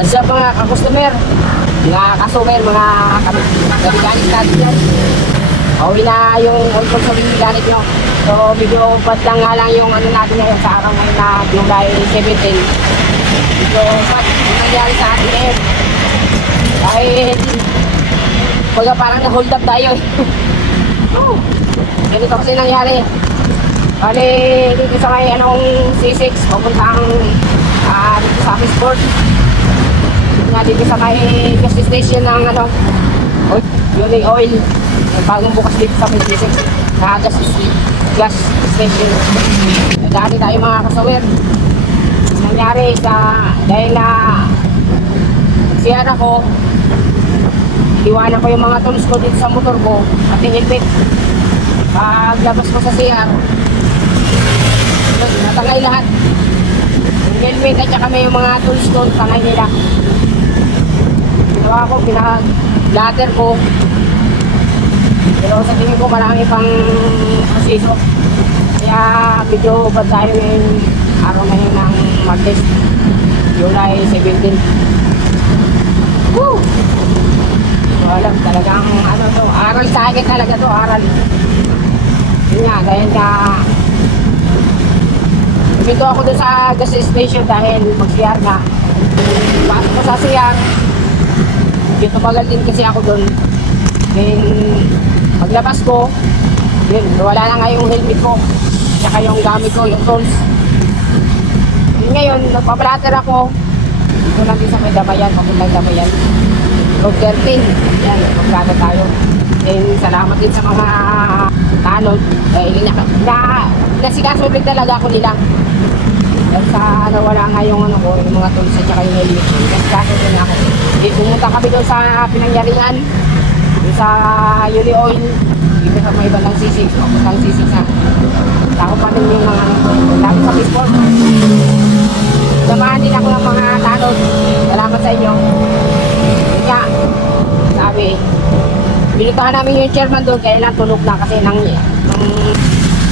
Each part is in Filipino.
What's up mga ka-customer, mga ka-customer, mga gabi-galit natin yan. Pauwi na yung alcohol sa galit nyo. So video bad lang nga lang yung ano natin ngayon sa araw ngayon na July 17. Video bad yung nangyari sa atin ngayon. Dahil baga parang na-hold up tayo. Oh, ganito kasi nangyari. Bali dito sa may anong C6 pupuntang dito sa Sport. Nga dito sa may gas station ng ano Uni Oil, yung bagong bukas dito sa may C6 na gas station. Dati tayo mga kasawer, nangyari sa dahil na siya ako, iwanan ko yung mga tools ko dito sa motor ko at inilbit. Paglabas ko sa CR, natangay lahat yung helmet at saka may yung mga tools ko, tangay nila. Ginawa ko, pinag-blatter ko, pero sa tingin ko marami pang proseso, kaya medyo bad tayo ngayong araw ngayon ng Martes, July 17. Woo! So alam, talagang ano to, aral sa akin talaga to, aral. Yun nga, dahil ka dito ako dun sa gas station dahil mag-CR nga. Pasok ko sa CR, dito bagal din kasi ako dun. Then paglabas ko, yun, wala na nga yung helmet ko, tsaka yung gamit ko, yung tools. Yun ngayon, nagpa-blatter ako. Dito lang din sa may Damayan, papuntang Damayan. Road 13, yan, mag-blatter tayo. And salamat din sa mga tanod dahil nasikasoblig talaga ako nila. Dahil sa ano, wala nga yung ano ko, yung mga tools at saka yung helmet. Nasikasoblig na ako. Pumunta kami doon sa pinangyarihan, doon sa Uni Oil, dito sa may bandang C6, papuntang C6 na. Tako pa rin yung mga tapos sa baseball. Samahan din ako ng mga tanod. Salamat sa inyo. Yun nga, sabi, pinuntahan namin yung chairman doon, kaya lang tulog na kasi nang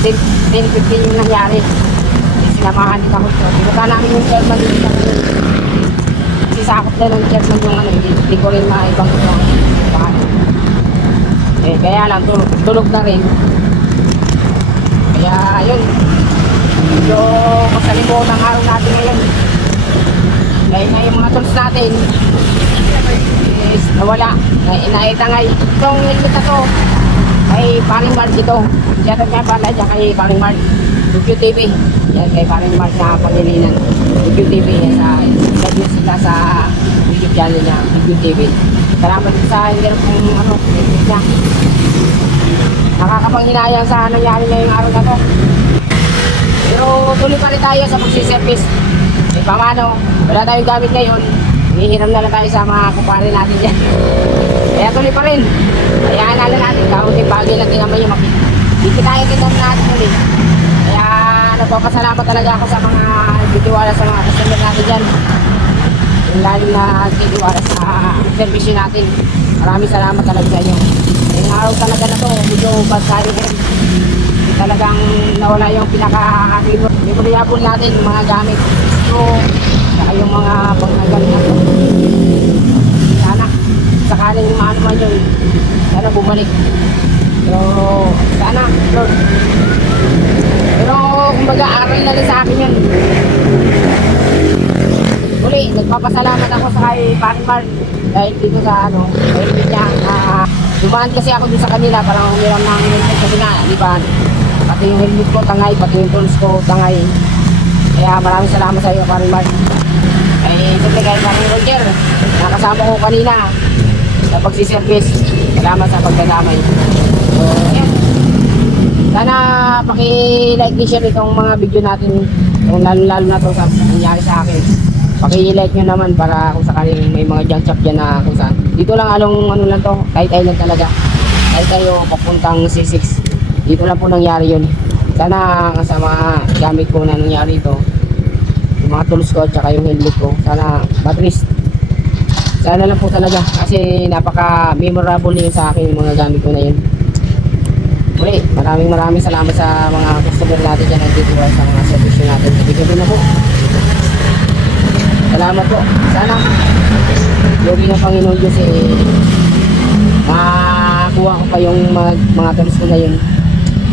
10-15 yung nangyari. Sinamahan din ako doon. Pinuntahan namin yung chairman doon. Kasi sakot na ng chairman yung ano, hindi ko rin maibang ito. Kaya lang, tulog na rin. Kaya yun, medyo kasalimuot ng araw natin ngayon. Dahil nga yung mga tools natin is nawala, inaitangay. Itong helmet na to ay paring Mark ito. Siya nga pala dyan kay paring Mark QTV. Yan kay paring Mark na Pangilinan QTV. Nag-use sila sa YouTube channel niya QTV. Salamat sa hindi na pong ano, helmet niya. Nakakapanghinayang sa nangyari ngayong araw na to. Pero tuloy pa rin tayo sa pagsiservice. Eh paano, wala tayong gamit ngayon, hihiram na lang tayo sa mga kupare natin dyan. Kaya tuloy pa rin. Hayaan na lang natin, kaunting bagay lang din naman yung tayo tinam natin ulit. Kaya nagpapasalamat talaga ako sa mga bitiwala sa mga customer natin dyan. Yung lalo na bitiwala sa servisyo natin. Maraming salamat talaga sa inyo. Yung araw talaga na to, medyo badsari rin. Talagang nawala yung pinaka-memorable natin, yung mga gamit. So, saka yung mga pangnagal natin. Sana, sakaling maano man yun, sana bumalik. Pero, sana, Lord. Pero, kumbaga, aral na rin sa akin yun. Uli, nagpapasalamat ako sa kay Paring Mark dahil dito sa ano, dahil niya, dumaan kasi ako dun sa kanila, parang umiram ng helmet kasi nga, di ba? Pati yung helmet ko tangay, pati yung tools ko tangay. Kaya maraming salamat sa iyo, Paring Mark. Ay, siyempre kay Paring Roger, nakasama ko kanina sa pagsiservice. Salamat sa pagdadamay. So, yan. Sana paki-like din share itong mga video natin, yung lalo-lalo na ito sa nangyari sa akin. Paki-like nyo naman para kung sakaling may mga junk shop dyan na kung saan. Dito lang along ano lang to, kahit island talaga. Kahit tayo papuntang C6. Dito lang po nangyari yun. Sana sa mga gamit ko na nangyari ito, yung mga tools ko at saka yung helmet ko, sana matris. Sana lang po talaga kasi napaka-memorable yun sa akin yung mga gamit ko na yun. Muli, maraming salamat sa mga customer natin dyan nandito sa mga servisyo natin. Ibigay na po. Salamat po. Sana Yogi ng Panginoon Diyos makakuha ko pa yung mga tools ko na yun.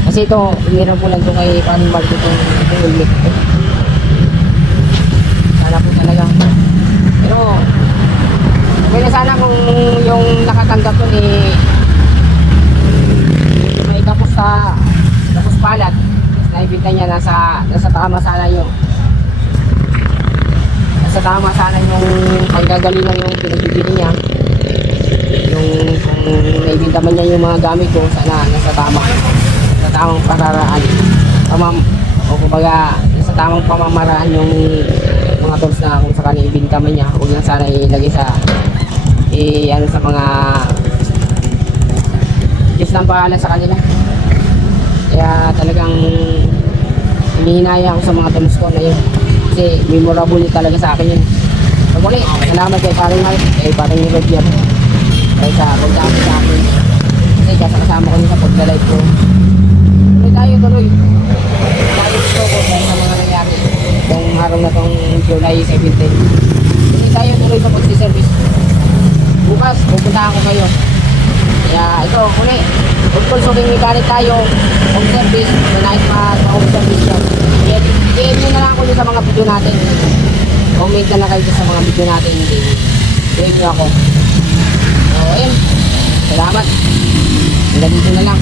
Kasi ito, hiniram ko lang ito kay Paring Mark itong helmet ko. Sana po talaga. Pero, okay na sana kung yung nakatanggap ko may kapos palat. Naibita niya nasa tama sana yung panggagalingan yung pinagbibili niya. Yung kung naibita man niya yung mga gamit ko, sana nasa tamang pararaan. O kumbaga, sa tamang pamamaraan yung mga tools na kung saka naibinta man niya, huwag lang sana ilagay sa sa mga Diyos ng bahala sa kanila. Kaya talagang hinihinaya ako sa mga tools ko na yun. Kasi memorable talaga sa akin yun. So muli, salamat kay Paring Mark, kay Paring Roger. Kaya sa pagdami sa akin. Kasi kasama ko sa pagdalive ko. Tuloy tayo, tuloy. Tayo gusto ko dahil sa mga nangyari. Itong araw na itong July 17. Tuloy tayo, tuloy sa pagsiservice. Bukas, pupunta ako kayo. Kaya ito, muli. Tungkol sa mechanic tayo, home service, nais home service yan. I-end nyo na lang ako sa mga video natin. Comment na lang kayo sa mga video natin. I-end nyo ako. So, ayun. Salamat. Hanggang dito na lang.